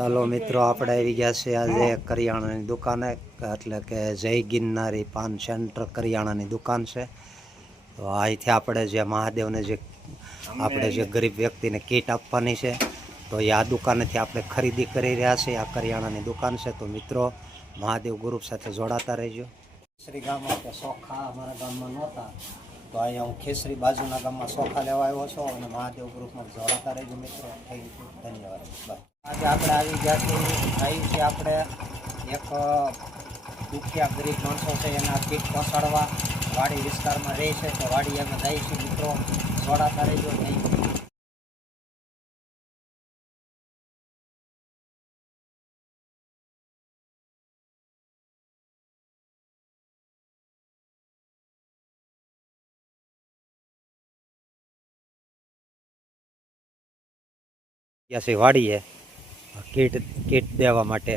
ચાલો મિત્રો, આપણે આવી ગયા છે આજે કરિયાણાની દુકાને, એટલે કે જય ગિરનારી પાન સેન્ટર કરિયાણાની દુકાન છે. તો અહીંથી આપણે જે મહાદેવને જે ગરીબ વ્યક્તિને કીટ આપવાની છે, તો એ આ દુકાનેથી આપણે ખરીદી કરી રહ્યા છીએ. આ કરિયાણાની દુકાન છે. તો મિત્રો, મહાદેવ ગ્રુપ સાથે જોડાતા રહેજો. ખેસરી ગામમાં કે સોખા અમારા ગામમાં નહોતા, તો અહીંયા હું ખેસરી બાજુના ગામમાં સોખા લેવા આવ્યો છું, અને મહાદેવ ગ્રુપમાં જોડાતા રહેજો મિત્રો. થેન્ક યુ, ધન્યવાદ, બાય. આજે આપણે આવી ગયા છીએ આપણે એક દુખિયા ગરીબ માણસો છે એના કીટ પહોંચાડવા વાડી વિસ્તારમાં રહે છે. તો વાડી અમે જઈએ છીએ મિત્રો, જોડાતા રહેજો. નહીં વાડીએ કીટ દેવા માટે,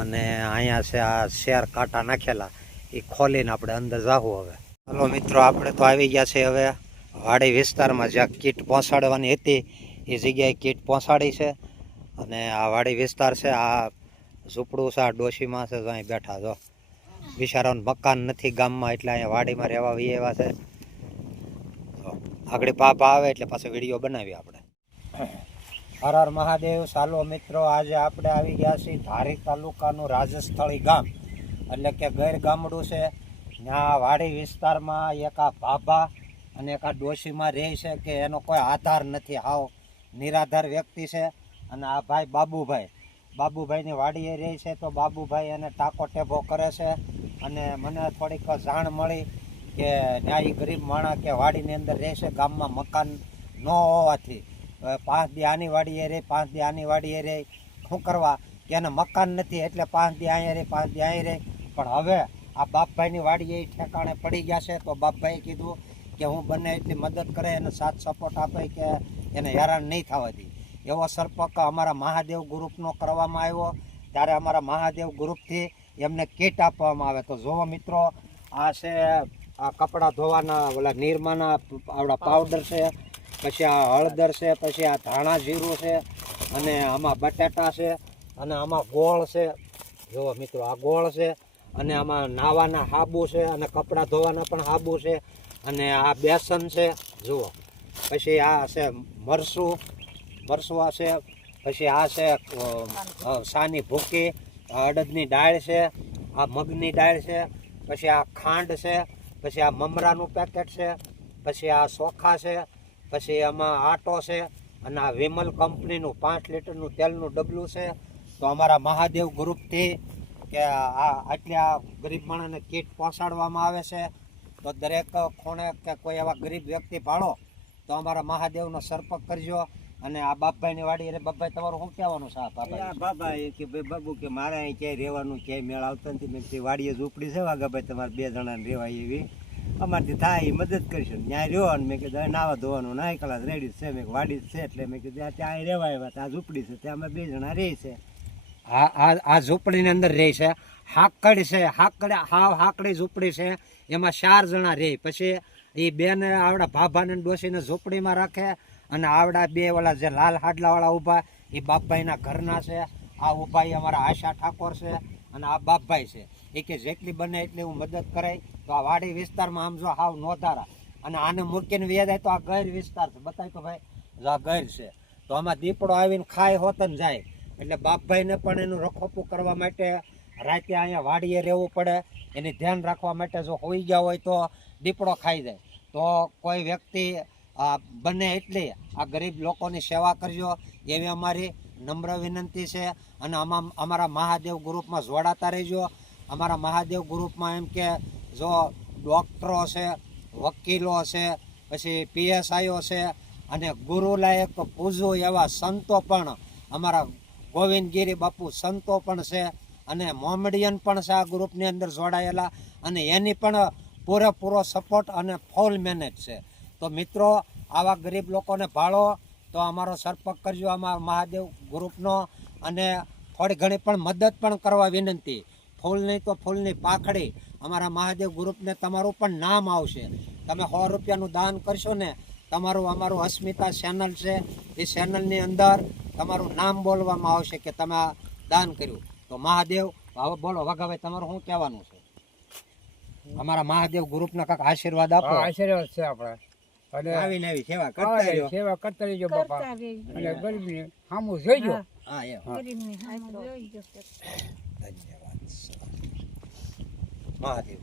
અને અહીંયા છે આ શેર કાંટા નાખેલા, એ ખોલીને આપણે અંદર જાવું. હવે ચાલો મિત્રો, આપણે તો આવી ગયા છે હવે વાડી વિસ્તારમાં. જ્યાં કીટ પહોંચાડવાની હતી એ જગ્યાએ કીટ પહોંચાડી છે. અને આ વાડી વિસ્તાર છે, આ ઝૂંપડું છે, આ ડોશીમાં છે, અહીં બેઠા જો. બિચારાનું મકાન નથી ગામમાં, એટલે અહીંયા વાડીમાં રહેવા એવા છે. આગળ પાપા આવે એટલે પાછો વિડીયો બનાવી આપણે. હર હર મહાદેવ. ચાલો મિત્રો, આજે આપણે આવી ગયા છીએ ધારી તાલુકાનું રાજસ્થળી ગામ, એટલે કે ગેર ગામડું છે. ત્યાં વાડી વિસ્તારમાં એક આ ભાભા અને એક આ ડોશીમાં રહે છે, કે એનો કોઈ આધાર નથી, હાવ નિરાધાર વ્યક્તિ છે. અને આ ભાઈ બાબુભાઈની વાડીએ રહે છે. તો બાબુભાઈ એને ટાંકો ટેભો કરે છે. અને મને થોડીક જાણ મળી કે ત્યાં એ ગરીબ માણસ કે વાડીની અંદર રહે છે, ગામમાં મકાન ન હોવાથી 5 દી આની વાડીએ રહે, 5 દી આની વાડીએ રહે. શું કરવા કે એને મકાન નથી, એટલે 5 દી અહીંયા રહે, 5 દી અહીં રહે. પણ હવે આ બાપભાઈની વાડીએ ઠેકાણે પડી ગયા છે. તો બાપભાઈએ કીધું કે હું બને એટલી મદદ કરે, એને સાથ સપોર્ટ આપે, કે એને હેરાન નહીં થવા દે. એવો સંપર્ક અમારા મહાદેવ ગ્રુપનો કરવામાં આવ્યો. ત્યારે અમારા મહાદેવ ગ્રુપથી એમને કીટ આપવામાં આવે. તો જુઓ મિત્રો, આ છે આ કપડાં ધોવાના ઓલા નિરમાના આવડા પાવડર છે, પછી આ હળદર છે, પછી આ ધાણા જીરું છે, અને આમાં બટાટા છે, અને આમાં ગોળ છે. જુઓ મિત્રો, આ ગોળ છે, અને આમાં નાવાના હાબુ છે, અને કપડાં ધોવાના પણ હાબુ છે, અને આ બેસન છે. જુઓ, પછી આ છે મરસું આ છે, પછી આ છે સાની ભૂકી, અડદની દાળ છે, આ મગની દાળ છે, પછી આ ખાંડ છે, પછી આ મમરાનું પેકેટ છે, પછી આ ચોખા છે, પછી આમાં આટો છે, અને આ વિમલ કંપનીનું 5 લીટરનું તેલનું ડબલું છે. તો અમારા મહાદેવ ગ્રુપથી કે આટલી આ ગરીબ માણસને કીટ પહોંચાડવામાં આવે છે. તો દરેક ખૂણે કે કોઈ એવા ગરીબ વ્યક્તિ ભાળો તો અમારા મહાદેવનો સંપર્ક કરજો. અને આ બાપભાઈની વાડી, એટલે બાપભાઈ તમારું શું કહેવાનું છે? બાબા એ કે ભાઈ બાબુ કે મારે અહીં ક્યાંય રહેવાનું ક્યાંય મેળ આવતો નથી. મેં વાડીએ ઝૂંપડી છે વાઘાભાઈ, તમારે 2 જણાને રહેવાય એવી અમારથી થાય એ મદદ કરીશું. ત્યાં રહ્યો, અને મેં કીધું નાવા ધોવાનું નાય કલાક રેડી છે. મેં વાડી જ છે, એટલે મેં કીધું ત્યાં રહેવાય એવા. આ ઝૂંપડી છે, ત્યાં અમે 2 જણા રહી છે. આ ઝૂંપડીની અંદર રહે છે. હાકડ છે, હાકડી ઝૂંપડી છે, એમાં 4 જણા રહે. પછી એ બેને આવડા ભાભાને ડોસીને ઝૂંપડીમાં રાખે. અને આવડા 2 ઓલા જે લાલ હાડલાવાળા ઊભા એ બાપભાઈના ઘરના છે. આ ઊભા એ અમારા આશા ઠાકોર છે, અને આ બાપભાઈ છે. એ કે જેટલી બને એટલી હું મદદ કરાય. તો આ વાડી વિસ્તારમાં આમ જો હાવ નોધારા, અને આને મૂકીને વ્યાજ તો આ ગૈર વિસ્તાર છે. બતાય તો ભાઈ, જો આ ગૈર છે. તો આમાં દીપડો આવીને ખાય હોત ને જાય. એટલે બાપભાઈને પણ એનું રખોપું કરવા માટે રાતે અહીંયા વાડીએ રહેવું પડે. એની ધ્યાન રાખવા માટે જો હોઈ ગયા હોય તો દીપડો ખાઈ જાય. તો કોઈ વ્યક્તિ બને એટલી આ ગરીબ લોકોની સેવા કરજો, એવી અમારી નમ્ર વિનંતી છે. અને અમારા મહાદેવ ગ્રુપમાં જોડાતા રહેજો. અમારા મહાદેવ ગ્રુપમાં એમ કે જો ડૉક્ટરો છે, વકીલો છે, પછી PSIઓ છે, અને ગુરુલાયક પૂજો એવા સંતો પણ, અમારા ગોવિંદગીરી બાપુ સંતો પણ છે, અને મોમેડિયન પણ છે આ ગ્રુપની અંદર જોડાયેલા. અને એની પણ પૂરેપૂરો સપોર્ટ અને ફૂલ મેનેજ છે. તો મિત્રો, આવા ગરીબ લોકોને ભાળો તો અમારો સંપર્ક કરજો અમારા મહાદેવ ગ્રુપનો. અને થોડી ઘણી પણ મદદ પણ કરવા વિનંતી. ફૂલ નહીં તો ફૂલની પાખડી અમારા મહાદેવ ગ્રુપને તમારું પણ નામ આવશે. તમે 100 રૂપિયાનું દાન કરશો ને, તમારું અમારું અસ્મિતા ચેનલ છે, એ ચેનલની અંદર તમારું નામ બોલવામાં આવશે કે તમે આ દાન કર્યું. તો મહાદેવ હવે બોલો વગાભાઈ, તમારું શું કહેવાનું છે? અમારા મહાદેવ ગ્રુપના કાંઈક આશીર્વાદ આપો. આશીર્વાદ છે આપણા અને આવીને આવી સેવા કરતા રહ્યો. સેવા કરતા રહીજો બાપા અને ગરીબને સામું જોઈજો. હા એમ. ધન્યવાદ. મહાદેવ